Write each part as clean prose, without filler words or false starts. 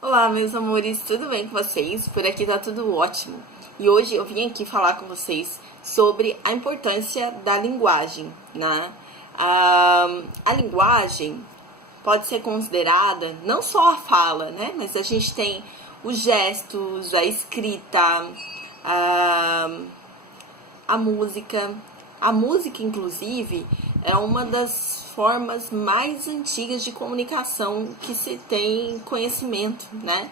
Olá, meus amores, tudo bem com vocês? Por aqui tá tudo ótimo. E hoje eu vim aqui falar com vocês sobre a importância da linguagem, né? A linguagem pode ser considerada não só a fala, né? Mas a gente tem os gestos, a escrita, a, a música. A música, inclusive, é uma das formas mais antigas de comunicação que se tem conhecimento, né?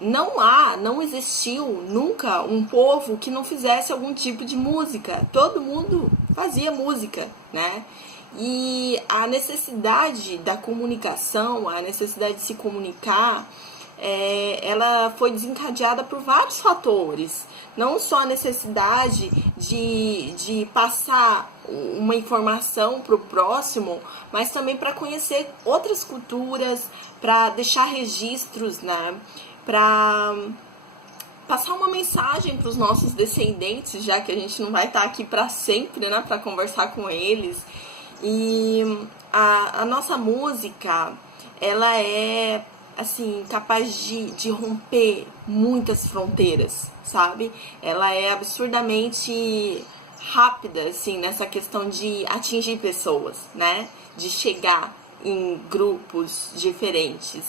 Não existiu nunca um povo que não fizesse algum tipo de música. Todo mundo fazia música, né? E a necessidade da comunicação, a necessidade de se comunicar, ela foi desencadeada por vários fatores. Não só a necessidade de passar uma informação para o próximo, mas também para conhecer outras culturas, para deixar registros, né? Para passar uma mensagem para os nossos descendentes, já que a gente não vai estar aqui para sempre, né? Para conversar com eles. E a nossa música, ela é assim, capaz de romper muitas fronteiras, sabe? Ela é absurdamente rápida, assim, nessa questão de atingir pessoas, né? De chegar em grupos diferentes.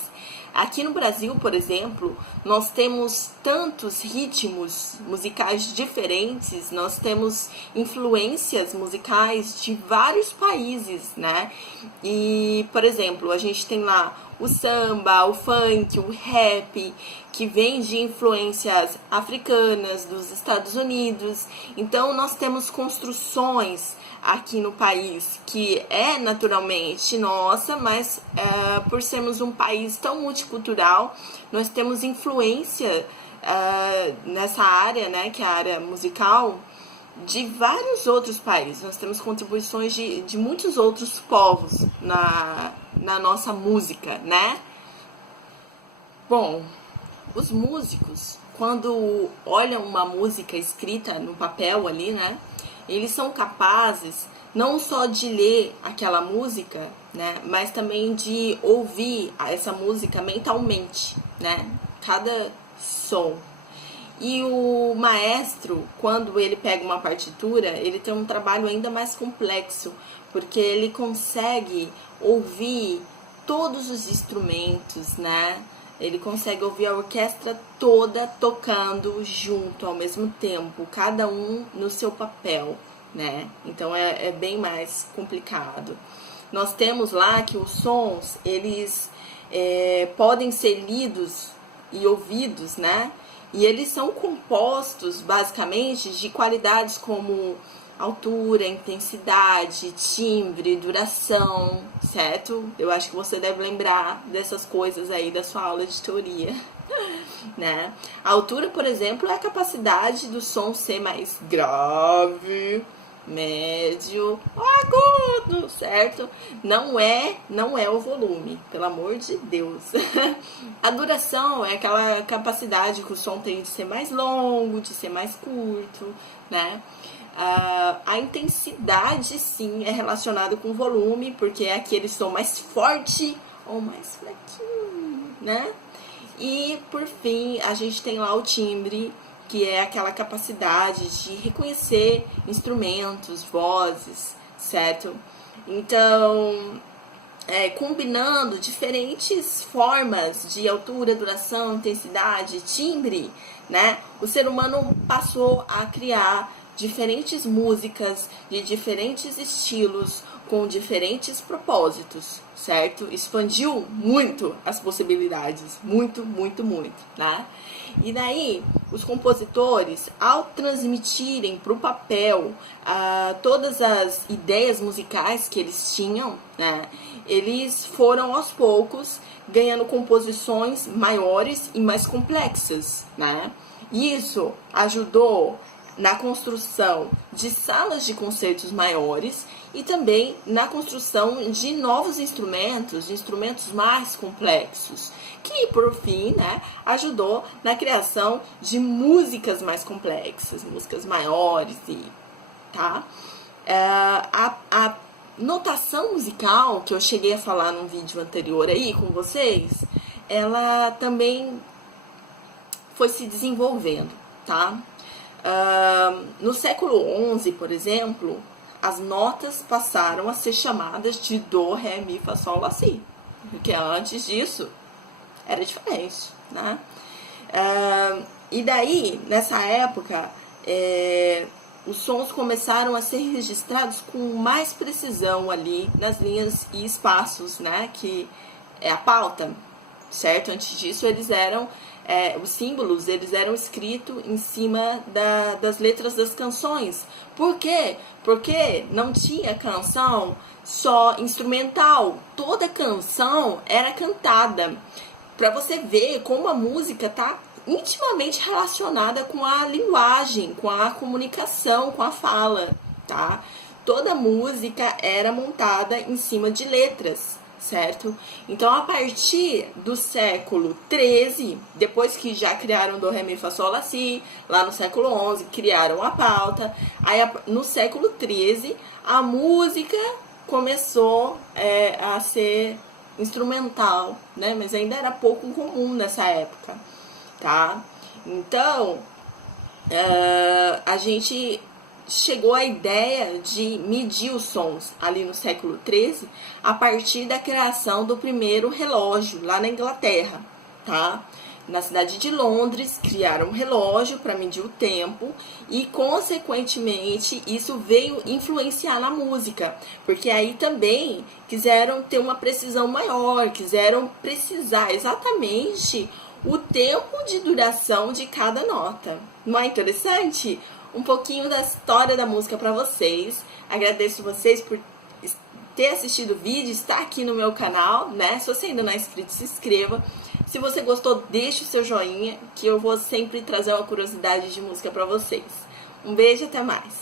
Aqui no Brasil, por exemplo, nós temos tantos ritmos musicais diferentes, nós temos influências musicais de vários países, né? E, por exemplo, a gente tem lá o samba, o funk, o rap, que vem de influências africanas, dos Estados Unidos. Então, nós temos construções aqui no país que é naturalmente nossa, mas por sermos um país tão multicultural, nós temos influência nessa área, né, que é a área musical, de vários outros países. Nós temos contribuições de muitos outros povos na nossa música, né? Bom, os músicos, quando olham uma música escrita no papel ali, né? Eles são capazes não só de ler aquela música, né? Mas também de ouvir essa música mentalmente, né? Cada som. E o maestro, quando ele pega uma partitura, ele tem um trabalho ainda mais complexo, porque ele consegue ouvir todos os instrumentos, né? Ele consegue ouvir a orquestra toda tocando junto ao mesmo tempo, cada um no seu papel, né? Então é bem mais complicado. Nós temos lá que os sons, eles podem ser lidos e ouvidos, né? E eles são compostos, basicamente, de qualidades como altura, intensidade, timbre, duração, certo? Eu acho que você deve lembrar dessas coisas aí da sua aula de teoria, né? A altura, por exemplo, é a capacidade do som ser mais grave, médio, agudo, certo? Não é o volume, pelo amor de Deus. A duração é aquela capacidade que o som tem de ser mais longo, de ser mais curto, né? A intensidade, sim, é relacionada com o volume, porque é aquele som mais forte ou mais fraquinho, né? E, por fim, a gente tem lá o timbre, que é aquela capacidade de reconhecer instrumentos, vozes, certo? Então, combinando diferentes formas de altura, duração, intensidade, timbre, né? O ser humano passou a criar diferentes músicas de diferentes estilos com diferentes propósitos, certo? Expandiu muito as possibilidades, muito, muito, muito, né? E daí, os compositores, ao transmitirem para o papel todas as ideias musicais que eles tinham, né, eles foram aos poucos ganhando composições maiores e mais complexas, né? Isso ajudou na construção de salas de concertos maiores e também na construção de novos instrumentos, de instrumentos mais complexos, que por fim, né, ajudou na criação de músicas mais complexas, músicas maiores e tá? A notação musical que eu cheguei a falar num vídeo anterior aí com vocês ela também foi se desenvolvendo, tá? No século XI, por exemplo, as notas passaram a ser chamadas de Dó, Ré, Mi, Fá, Sol, Lá, Si. Porque antes disso era diferente, né? E daí, nessa época, os sons começaram a ser registrados com mais precisão ali nas linhas e espaços, né? Que é a pauta, certo? Antes disso, eles eram... os símbolos, eles eram escritos em cima das letras das canções. Por quê? Porque não tinha canção só instrumental. Toda canção era cantada. Para você ver como a música está intimamente relacionada com a linguagem, com a comunicação, com a fala, tá? Toda música era montada em cima de letras, certo? Então, a partir do século XIII, depois que já criaram Dó, Ré, Mi, Fá, Sol, Lá, Si, lá no século XI criaram a pauta, aí no século XIII a música começou a ser instrumental, né? Mas ainda era pouco comum nessa época, tá? Então, a gente chegou à ideia de medir os sons ali no século XIII a partir da criação do primeiro relógio lá na Inglaterra, tá? Na cidade de Londres, criaram um relógio para medir o tempo e, consequentemente, isso veio influenciar na música, porque aí também quiseram ter uma precisão maior, quiseram precisar exatamente o tempo de duração de cada nota. Não é interessante? Um pouquinho da história da música para vocês. Agradeço vocês por ter assistido o vídeo, estar aqui no meu canal, né? Se você ainda não é inscrito, se inscreva. Se você gostou, deixe o seu joinha, que eu vou sempre trazer uma curiosidade de música para vocês. Um beijo e até mais!